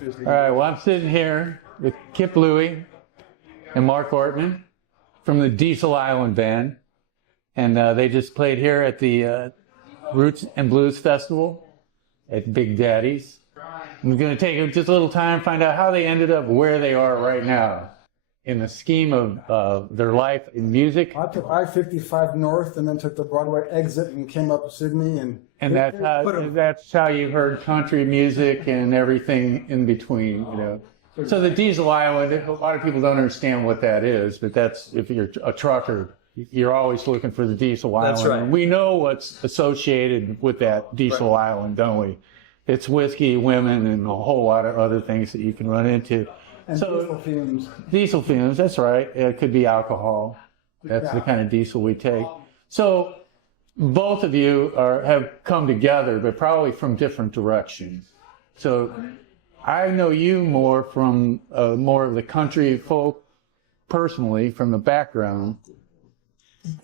All right, well, I'm sitting here with Kip Loui and Mark Ortmann from the Diesel Island Band, and they just played here at the Roots and Blues Festival at Big Daddy's. I'm going to take just a little time, find out how they ended up where they are right now in the scheme of their life in music. I took I-55 north and then took the Broadway exit and came up to Sydney. And that's how you heard country music and everything in between, you know. So the Diesel Island, a lot of people don't understand what that is, but that's, if you're a trucker, you're always looking for the Diesel Island. That's right. And we know what's associated with that Diesel Island, don't we? It's whiskey, women, and a whole lot of other things that you can run into. And so, diesel fumes. Diesel fumes, that's right. It could be alcohol. That's the kind of diesel we take. So both of you have come together, but probably from different directions. So I know you more from more of the country folk, personally, from the background.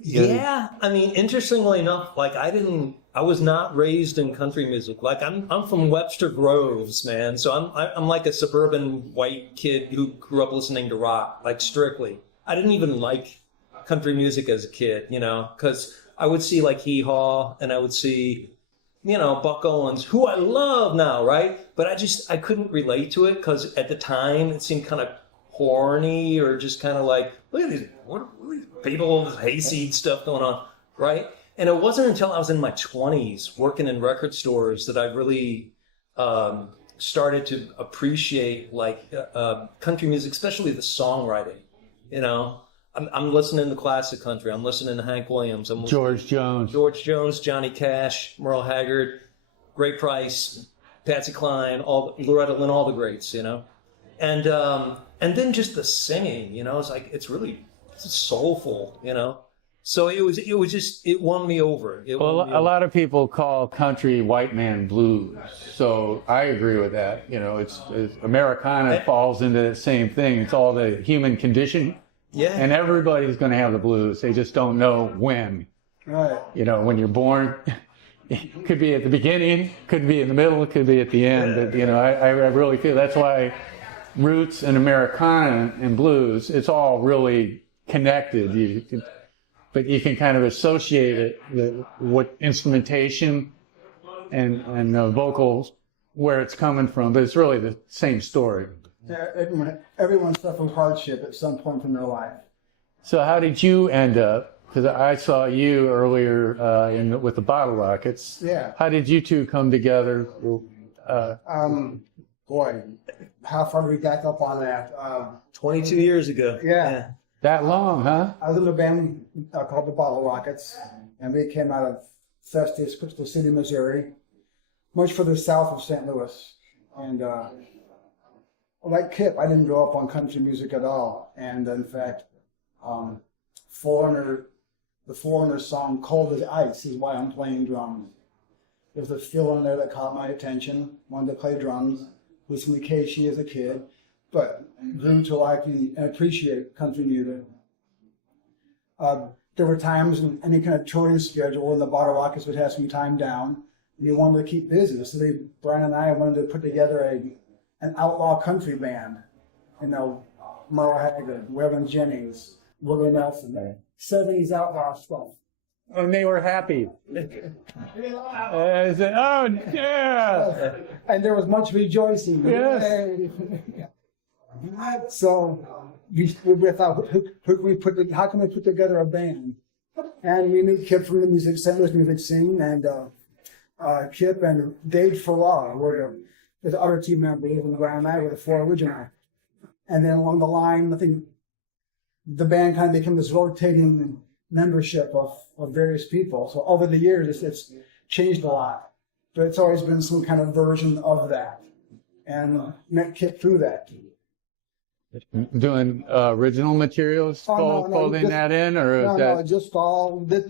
Yeah, I mean, interestingly enough, like I was not raised in country music. Like I'm from Webster Groves, man. So I'm like a suburban white kid who grew up listening to rock, like strictly. I didn't even like country music as a kid, you know, because I would see like Hee Haw and I would see, you know, Buck Owens, who I love now, right? But I couldn't relate to it because at the time it seemed kind of horny or just kind of like, look at these, what are these people with hayseed stuff going on, right? And it wasn't until I was in my 20s working in record stores that I really started to appreciate like country music, especially the songwriting. You know, I'm listening to classic country. I'm listening to Hank Williams. George Jones, Johnny Cash, Merle Haggard, Ray Price, Patsy Cline, Loretta Lynn, all the greats. You know, and then just the singing. You know, it's really soulful. You know. So it won me over. A lot of people call country white man blues. So I agree with that. You know, it's Americana falls into the same thing. It's all the human condition. Yeah. And everybody's going to have the blues. They just don't know when. Right. You know, when you're born, it could be at the beginning, could be in the middle, it could be at the end. But, you know, I really feel that's why roots and Americana and blues, it's all really connected. But you can kind of associate it with instrumentation and vocals, where it's coming from, but it's really the same story. Yeah, everyone suffers hardship at some point in their life. So how did you end up? Because I saw you earlier with the Bottle Rockets. Yeah. How did you two come together? Boy, how far do we back up on that? 22 years ago. Yeah. That long, huh? I was in a band called the Bottle Rockets, and we came out of Festus, Crystal City, Missouri, much further south of St. Louis. And like Kip, I didn't grow up on country music at all. And in fact, the Foreigner song "Cold as Ice" is why I'm playing drums. There's a feeling there that caught my attention. Wanted to play drums. Listened to Casey as a kid. But grew to like and appreciate country music. There were times in any kind of touring schedule when the Bottle Rockets would have some time down, and you wanted to keep busy. So Brian and I wanted to put together an outlaw country band. You know, Merle Haggard, Waylon Jennings, Willie Nelson, 70s outlaw stuff. And they were happy. I said, oh, yeah. And there was much rejoicing. Yes. So we thought, how can we put together a band? And we knew Kip from the St. Louis music scene, and Kip and Dave Farrar were the other team members, and Brian and I were the four original. And then along the line, I think the band kind of became this rotating membership of various people. So over the years, it's changed a lot, but it's always been some kind of version of that, and met Kip through that. Doing original materials, folding that in, or is that? No, just all this.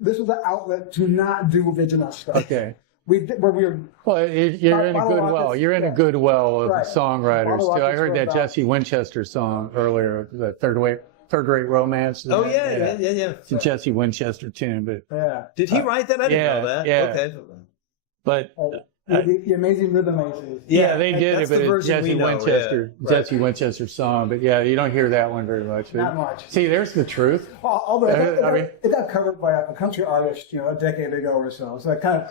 This was an outlet to not do original stuff. Okay. We were. Well, you're in a good well. You're in a good well of songwriters too. I heard that Jesse Winchester song earlier, the third rate romance. Oh yeah. It's a Jesse Winchester tune, but yeah. Did he write that? I didn't know that. Yeah. Okay. But The Amazing Rhythm Aces. Yeah, they did that's it, but the it's version we Jesse know, Winchester, yeah. Right. Jesse Winchester song. But yeah, you don't hear that one very much. Not much. See, there's the truth. Although I mean- it got covered by a country artist, a decade ago or so. So it kind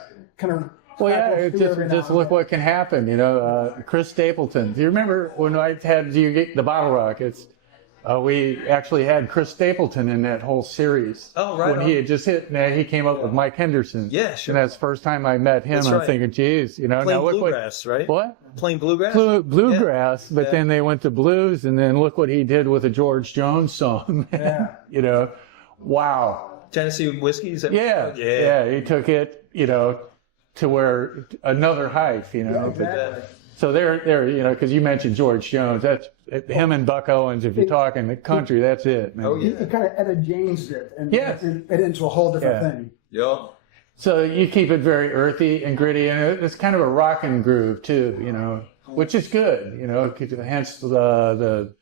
of. Well, yeah, just look what can happen. Chris Stapleton. Do you remember when I had Do You Get the Bottle Rockets? We actually had Chris Stapleton in that whole series. Oh, right When on. he had just hit, man, he came up with Mike Henderson. Yeah, sure. And that's the first time I met him. That's I'm right. thinking, geez, Playing now look bluegrass, right? What? Playing bluegrass? Bluegrass, but Yeah. then they went to blues, and then look what he did with a George Jones song. Yeah. Wow. Tennessee whiskey? Is that Yeah. He took it, to where another height, Yeah, exactly. So there, because you mentioned George Jones. That's him and Buck Owens. If you're talking the country, that's it, man. Oh, He yeah. kind of Etta James it and Yes. it into a whole different Yeah. thing. Yup. So you keep it very earthy and gritty, and it's kind of a rockin' groove too, which is good, hence the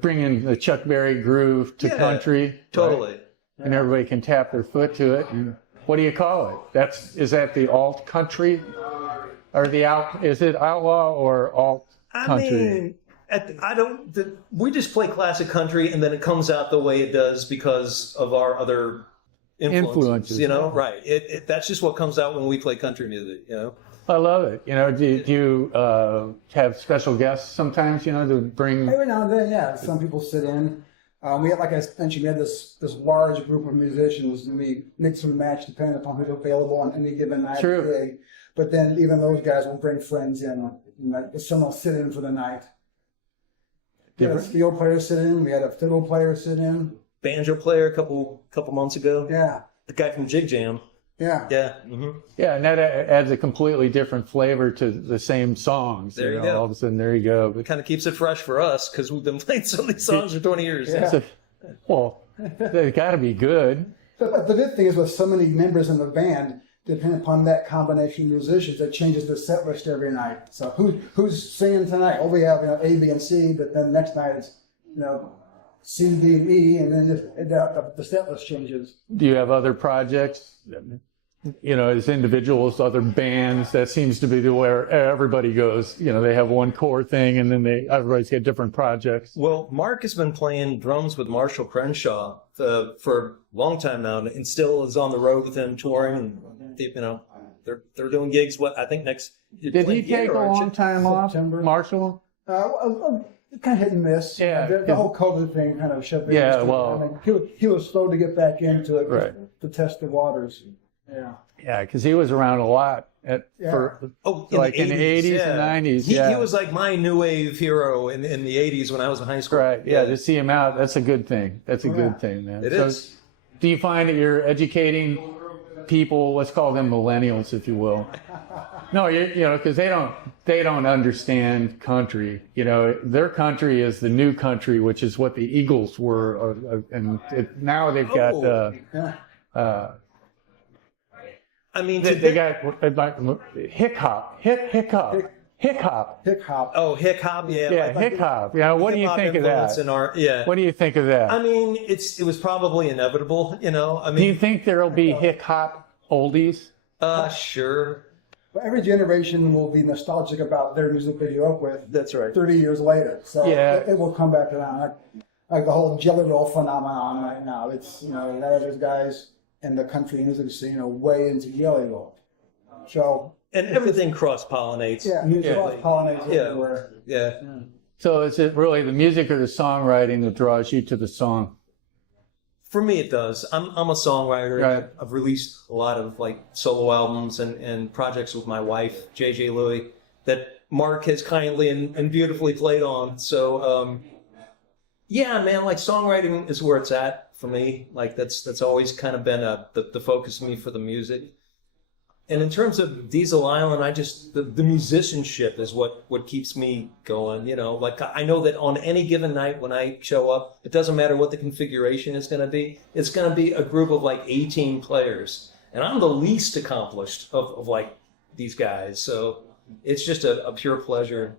bringing the Chuck Berry groove to Yeah, country. Totally. Right? And everybody can tap their foot to it. And what do you call it? Is that the alt country, or is it outlaw or alt country? I mean, we just play classic country, and then it comes out the way it does because of our other influences. Right. That's just what comes out when we play country music. I love it. Do you have special guests sometimes? To bring. Every now and then, yeah. Some people sit in. We had, like I mentioned, we had this large group of musicians, and we mix and match depending upon who's available on any given night. True. Or day. But then even those guys will bring friends in. Some will sit in for the night. We had a steel player sit in. We had a fiddle player sit in. Banjo player a couple months ago. Yeah. The guy from Jig Jam. Yeah. Yeah. Mm-hmm. Yeah, and that adds a completely different flavor to the same songs. There you go. All of a sudden, there you go. It kind of keeps it fresh for us because we've been playing so many songs for 20 years. Yeah. Well, they got to be good. But the good thing is with so many members in the band, depending upon that combination of musicians, it changes the set list every night. So who's singing tonight? Oh, we have A, B, and C, but then next night it's C, D, and E, and then the set list changes. Do you have other projects? As individuals, other bands, that seems to be where everybody goes. They have one core thing, and then everybody's got different projects. Well, Mark has been playing drums with Marshall Crenshaw for a long time now, and still is on the road with him touring. And they're doing gigs. What I think next. Did he take a long time off, September. Marshall? Kind of hit and miss. Yeah. The whole COVID thing kind of shut Yeah, things well- down. I mean, he was slow to get back into it Right. to test the waters. Yeah. Yeah, because he was around a lot in in the 80s and 90s. He Yeah. was like my new wave hero in the 80s when I was in high school. Right. Yeah, to see him out, that's a good thing. That's a good thing, man. It is. Do you find that you're educating people, let's call them millennials, if you will? No, because they don't understand country. Their country is the new country, which is what the Eagles were, and now they've got. I mean, They got hick hop. Oh, hip hop, yeah. Yeah, hip hop. What do you think of that? What do you think of that? I mean, it was probably inevitable, I Do you mean, think there'll be hip hop oldies? sure. But every generation will be nostalgic about their music they grew up with. That's right. 30 years later. So Yeah. it will come back around. Like the whole Jelly Roll phenomenon right now. It's, there's guys in the country music scene way into Jelly Roll. So. And everything cross-pollinates. Yeah, music pollinates Yeah. everywhere. Yeah. So is it really the music or the songwriting that draws you to the song? For me, it does. I'm a songwriter. Right. I've released a lot of solo albums and projects with my wife, JJ Loui, that Mark has kindly and beautifully played on. So, yeah, man, songwriting is where it's at for me. That's always kind of been the focus of me for the music. And in terms of Diesel Island, the musicianship is what keeps me going. I know that on any given night when I show up, it doesn't matter what the configuration is going to be. It's going to be a group of 18 players. And I'm the least accomplished of these guys. So it's just a pure pleasure.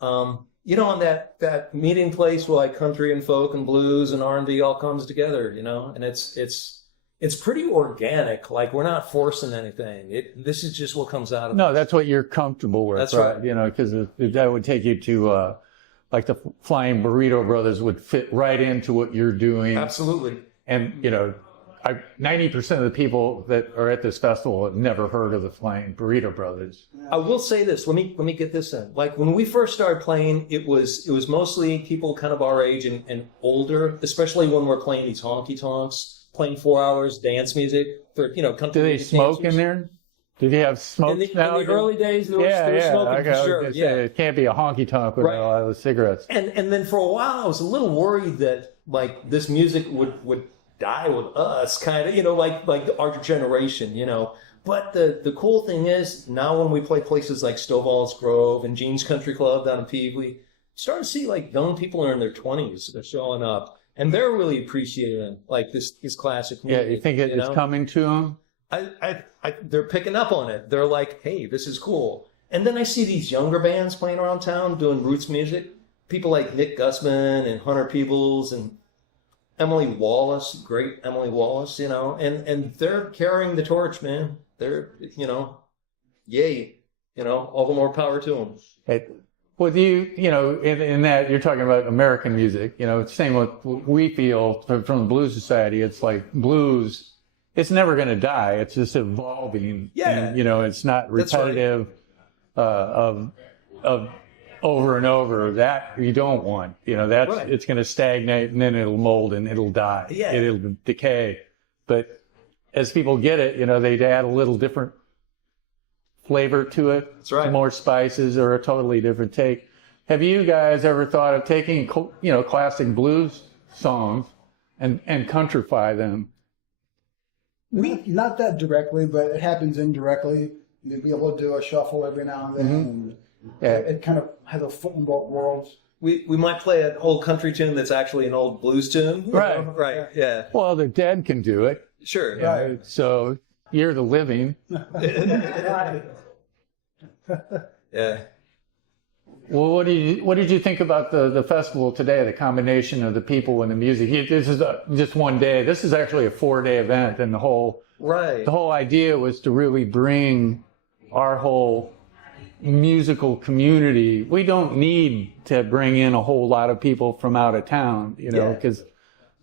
On that meeting place where country and folk and blues and R&B all comes together, and it's it's pretty organic. Like we're not forcing anything. This is just what comes out of No, us. that's what you're comfortable with. That's right. You know, because that would take you to, like the Flying Burrito Brothers would fit right into what you're doing. Absolutely. And, you know, 90% of the people that are at this festival have never heard of the Flying Burrito Brothers. I will say this. Let me get this in. Like when we first started playing, it was mostly people kind of our age and older, especially when we're playing these honky tonks, playing 4 hours dance music for country. Do they music smoke dancers. in there? Do they have smoke In the now? early days, there was smoking Okay, for I was sure. gonna Yeah. say, it can't be a honky tonk without Right. a lot of cigarettes. And then for a while, I was a little worried that like this music would die with us, kind of, like our generation, But the cool thing is now when we play places like Stovall's Grove and Gene's Country Club down in Peevely, starting to see like young people are in their 20s. They're showing up and they're really appreciating like this classic Yeah, music. you think it's coming to them? They're picking up on it. They're like, hey, this is cool. And then I see these younger bands playing around town doing roots music. People like Nick Gussman and Hunter Peebles and Emily Wallace, great Emily Wallace, and they're carrying the torch, man. They're, yay, all the more power to them. Well, in that you're talking about American music, same what we feel from the Blues Society. It's like blues, it's never going to die. It's just evolving. Yeah. And, it's not That's right. repetitive of over and over. That you don't want. That's Right. it's going to stagnate and then it'll mold and it'll die. Yeah. It'll decay. But as people get it, they add a little different flavor to it. That's right. Some more spices or a totally different take. Have you guys ever thought of taking, classic blues songs and countrify them? Not that directly, but it happens indirectly. You'd be able to do a shuffle every now and then. And Yeah. it kind of has a foot in both worlds. We might play an old country tune that's actually an old blues tune. Right. Right, yeah. Well, the dead can do it. Sure. Right. So you're the living. Yeah. Well, what did you think about the festival today? The combination of the people and the music. This is just one day. This is actually a 4-day event, and the whole idea was to really bring our whole musical community. We don't need to bring in a whole lot of people from out of town, because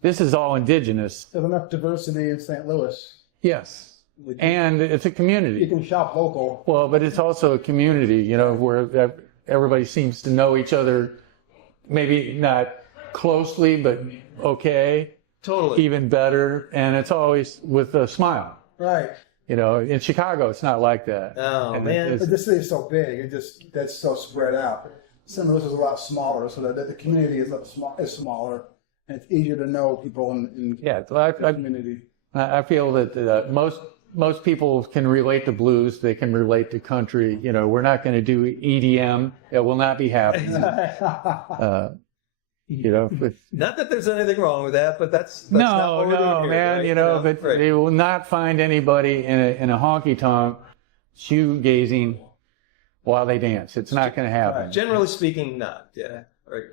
this is all indigenous. There's enough diversity in St. Louis. Yes, and it's a You community. can shop local. Well, but it's also a community, where everybody seems to know each other, maybe not closely, but okay, Totally. even better, and it's always with a smile. Right. In Chicago, it's not like that. Oh, And man. it's- But this city is so big, that's so spread out. St. Louis is a lot smaller, so that the community is smaller, and it's easier to know people in yeah, so the community. I feel that most people can relate to blues. They can relate to country. We're not going to do EDM. It will not be happening. Not that there's anything wrong with that, but that's not what we're doing here, man. right? But Right. they will not find anybody in a honky tonk shoegazing while they dance. It's not going to happen. Generally speaking, not. Yeah. Right.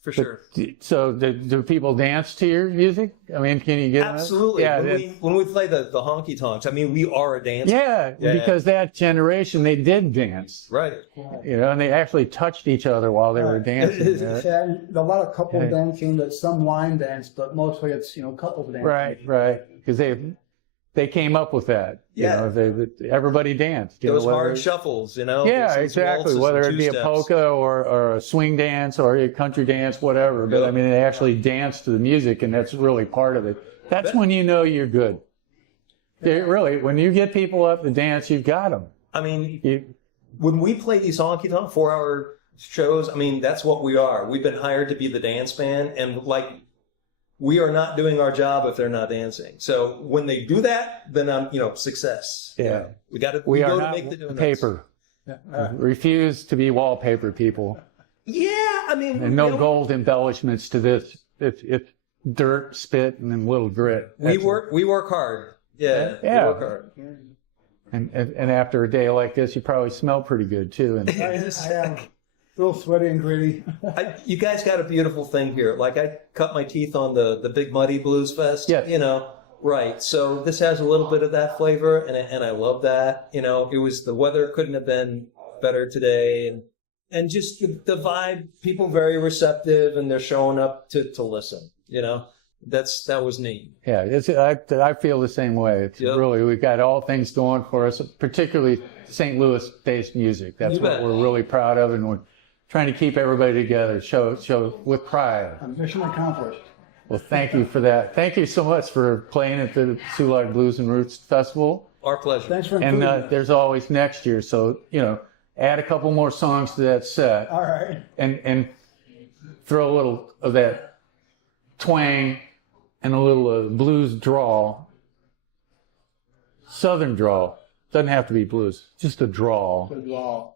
For sure. So do people dance to your music? I mean, can you get Absolutely. Yeah, When we play the honky tonks, I mean, we are a dance. yeah, because that generation, they did dance. Right. And they actually touched each other while they were dancing. Yeah, and a lot of couple dancing, but some line dance, but mostly it's couples dancing. Right. Because they came up with that. Yeah. Everybody danced. Those whether- hard shuffles, Yeah, those exactly. waltzes Whether and it be a two-steps. polka or a swing dance or a country dance, whatever. But Yeah. I mean, they actually dance to the music, and that's really part of it. That's when you know you're good. Really, when you get people up to dance, you've got them. I mean, when we play these honky tonk 4-hour shows, I mean, that's what we are. We've been hired to be the dance band, and we are not doing our job if they're not dancing. So when they do that, then I'm, success. Yeah. We go We are to not make the donuts. paper. Refuse to be wallpaper people. Yeah, I mean, And no gold embellishments to this. It's dirt, spit, and then little grit. We That's work hard. Yeah. Yeah. We work hard. it. And after a day like this, you probably smell pretty good too. And I am a little sweaty and gritty. You guys got a beautiful thing here. Like I cut my teeth on the Big Muddy Blues Fest. Yes. Right. So this has a little bit of that flavor, and I love that. You know, the weather couldn't have been better today, and just the vibe. People very receptive, and they're showing up to listen. You know, that was neat. Yeah, I feel the same way. It's Yep. really, we've got all things going for us, particularly St. Louis-based music. That's You what bet. we're really proud of, and we're trying to keep everybody together, show with pride. Mission accomplished. Well, thank you for that. Thank you so much for playing at the Soulard Blues and Roots Festival. Our pleasure. Thanks for And including me. there's always next year, so, you know, add a couple more songs to that set. All right. And throw a little of that twang and a little blues drawl. Southern drawl. Doesn't have to be blues, just a drawl. Good law.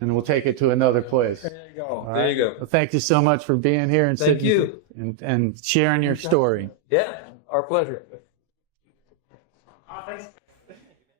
And we'll take it to another place. There you go. There you go. Well, thank you so much for being here and Thank sitting you. and sharing your story. Yeah, our pleasure. Thanks.